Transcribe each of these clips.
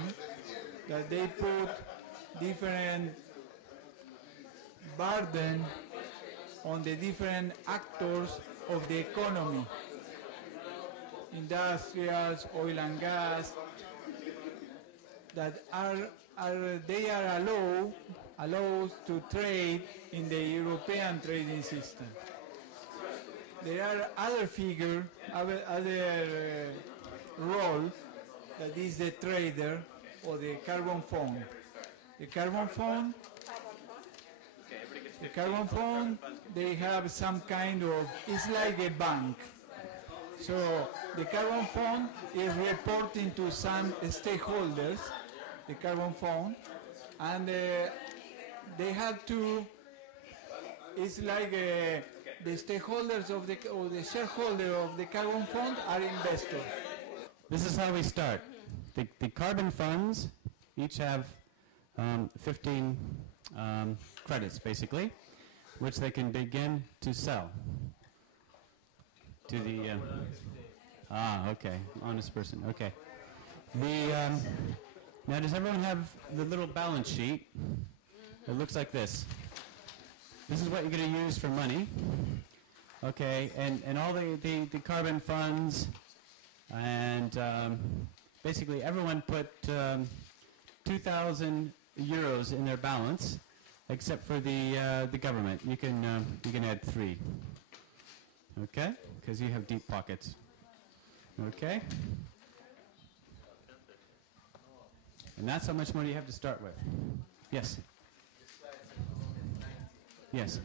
one that they put different burden on the different actors of the economy, industrials, oil and gas, that they are allowed to trade in the European trading system. There are other figure, other role, that is the trader or the carbon fund. The carbon fund, they have some kind of, it's like a bank. So the carbon fund is reporting to some stakeholders, the carbon fund, and they have to, it's like the stakeholders of or the shareholder of the carbon fund are investors. This is how we start. The carbon funds each have 15 credits, basically, which they can begin to sell to the okay, honest person. Okay. Now, does everyone have the little balance sheet? It looks like this. This is what you're going to use for money. Okay, and all the carbon funds, and basically everyone put 2,000 euros in their balance, except for the government. You can add 3. Okay, because you have deep pockets. Okay, and that's how much money you have to start with. Yes. Yes.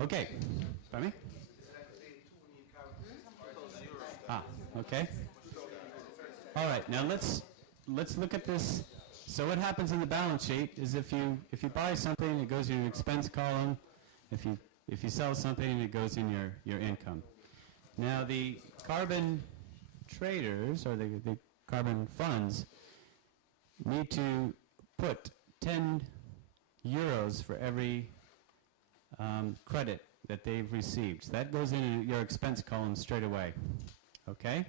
Okay. Pardon me? Okay. All right. Now let's look at this. So what happens in the balance sheet is if you buy something, it goes in your expense column. If you sell something, it goes in your income. Now the carbon traders or the carbon funds need to put 10 euros for every credit that they've received. So that goes into your expense column straight away. Okay?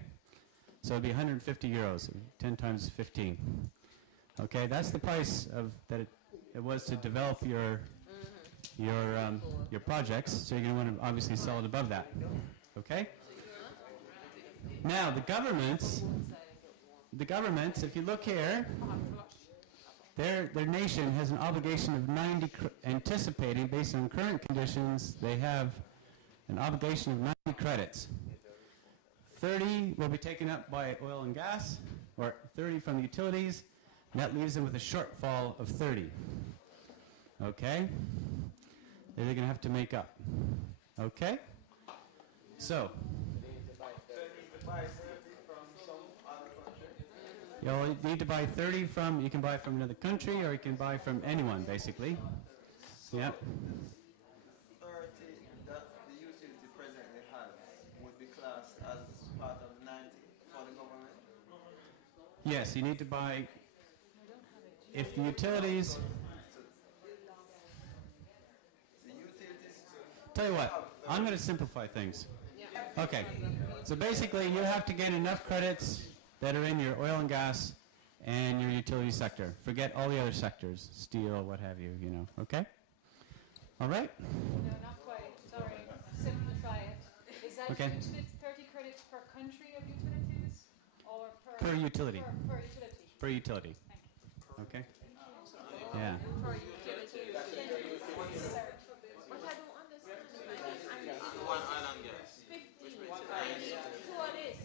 So it'd be 150 euros, 10 times 15. Okay, that's the price of that it was to develop your projects. So you're going to want to obviously sell it above that. Okay? Now the governments, if you look here, their nation has an obligation of 90, anticipating based on current conditions, they have an obligation of 90 credits. 30 will be taken up by oil and gas, or 30 from the utilities, and that leaves them with a shortfall of 30. Okay? They're going to have to make up. Okay? So, you'll need to buy 30 from, you can buy from another country, or you can buy from anyone, basically. Yep. 30 that the utility presently has would be classed as part of 90 for the government? Yes, you need to buy, if the utilities, tell you what, I'm going to simplify things. Okay, so basically you have to get enough credits that are in your oil and gas and your utility sector. Forget all the other sectors, steel, what have you, okay? All right? No, not quite. Sorry. Simplify it. Is that Okay. 30 credits per country of utilities? Or Per utility. Per utility. Per utility. Thank you. Okay? Yeah. For utilities. What I don't understand. One island gas. 15. What is?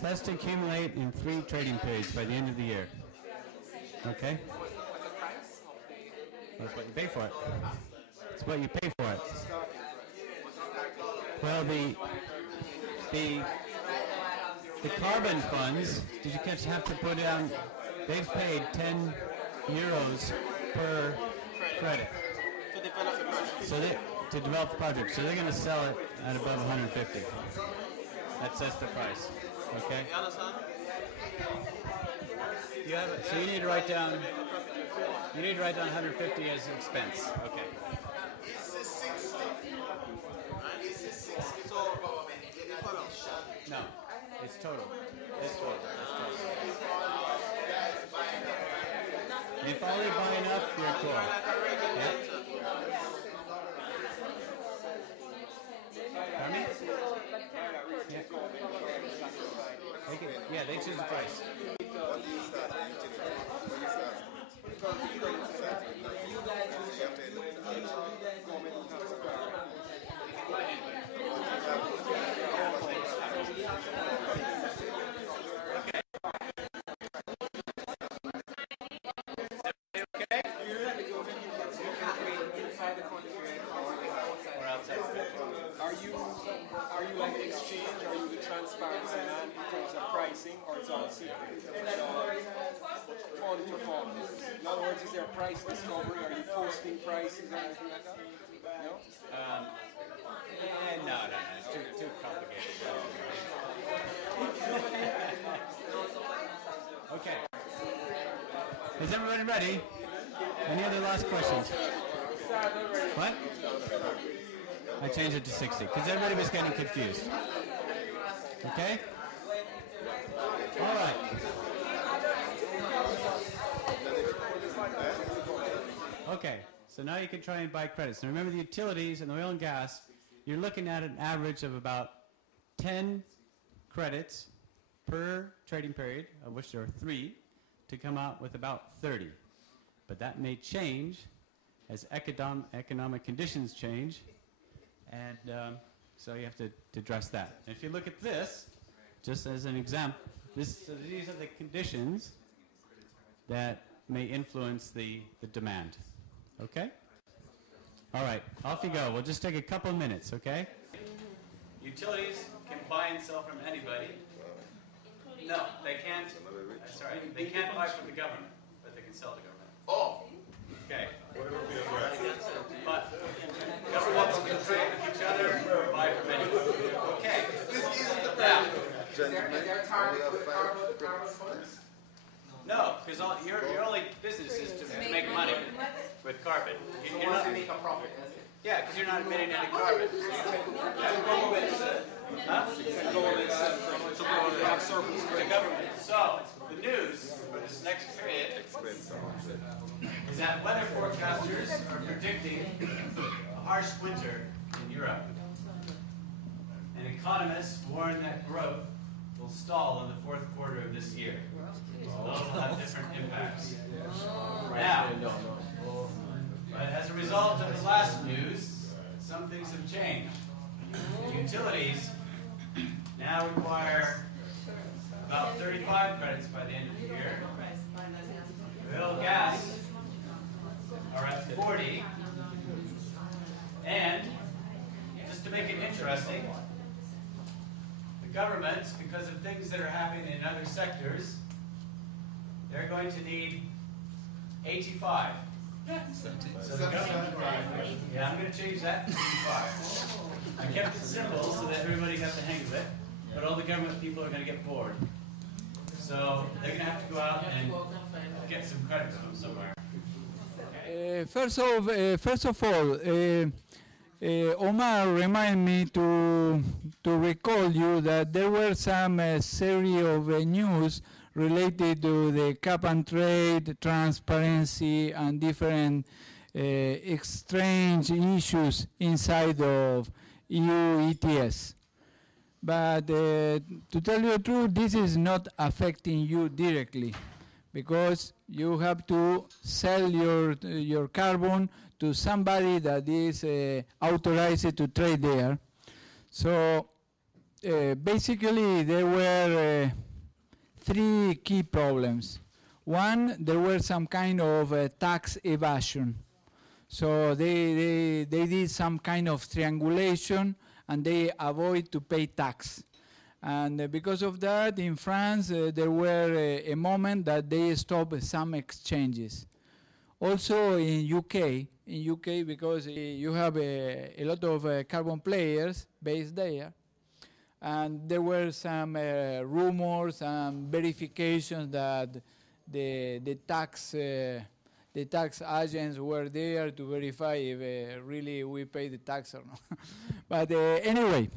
That's to accumulate in 3 trading periods by the end of the year. Okay? That's what you pay for it. That's what you pay for it. Well, the carbon funds, did you have to put down, they've paid 10 euros per credit. So to develop the project. So they're going to sell it at above 150. That sets the price. Okay? You understand? You have it. So you need to write down 150 as an expense. Okay. This is 60. Right? This is 60. So, No, it's total. It's total. It's total. If only buy enough, you're cool. Yeah. Pardon me? Yeah, they choose the price. Are you like the exchange? Are you the transparency man in terms of pricing, or it's all secret? Phone to phone. In other words, is there price discovery? Are you posting prices or anything like that? No? No. It's too complicated. Okay. Is everybody ready? Any other last questions? What? I changed it to 60 because everybody was getting confused. Okay? All right. Okay, so now you can try and buy credits. Now remember the utilities and the oil and gas, you're looking at an average of about 10 credits per trading period, of which there are 3, to come out with about 30. But that may change as economic conditions change. And so you have to address that. And if you look at this, just as an example, so these are the conditions that may influence the demand. Okay? All right, off you go. We'll just take a couple minutes, okay? Utilities can buy and sell from anybody. No, they can't. Sorry, they can't buy from the government, but they can sell to government. Oh! Okay. But governments can trade with each other or buy from anyone. Okay. Now, no, because your only business is to make money with carbon. You're not make a profit. Yeah, because you're not emitting any carbon. Huh? The government. So, the news for this next period is that weather forecasters are predicting a harsh winter in Europe. And economists warn that growth will stall in the 4th quarter of this year. So those will have different impacts. Now, but as a result of the last news, some things have changed. The utilities now require about 35 credits by the end of the year. Oil and gas are at 40. And, just to make it interesting, the governments, because of things that are happening in other sectors, they're going to need 85. So the government, yeah, I'm going to change that to 85. I kept it simple so that everybody got the hang of it, but all the government people are going to get bored. So they're going to have to go out and get some credit from somewhere. First of all, Omar reminded me to recall you that there were some series of news related to the cap and trade, transparency, and different exchange issues inside of EU ETS. But to tell you the truth, this is not affecting you directly, because you have to sell your carbon to somebody that is authorized to trade there. So basically there were 3 key problems. One, there were some kind of tax evasion. So they did some kind of triangulation and they avoid to pay tax. And because of that, in France, there were a moment that they stopped some exchanges. Also in UK, because you have a lot of carbon players based there, and there were some rumors and verifications that the tax agents were there to verify if really we pay the tax or not. But anyway.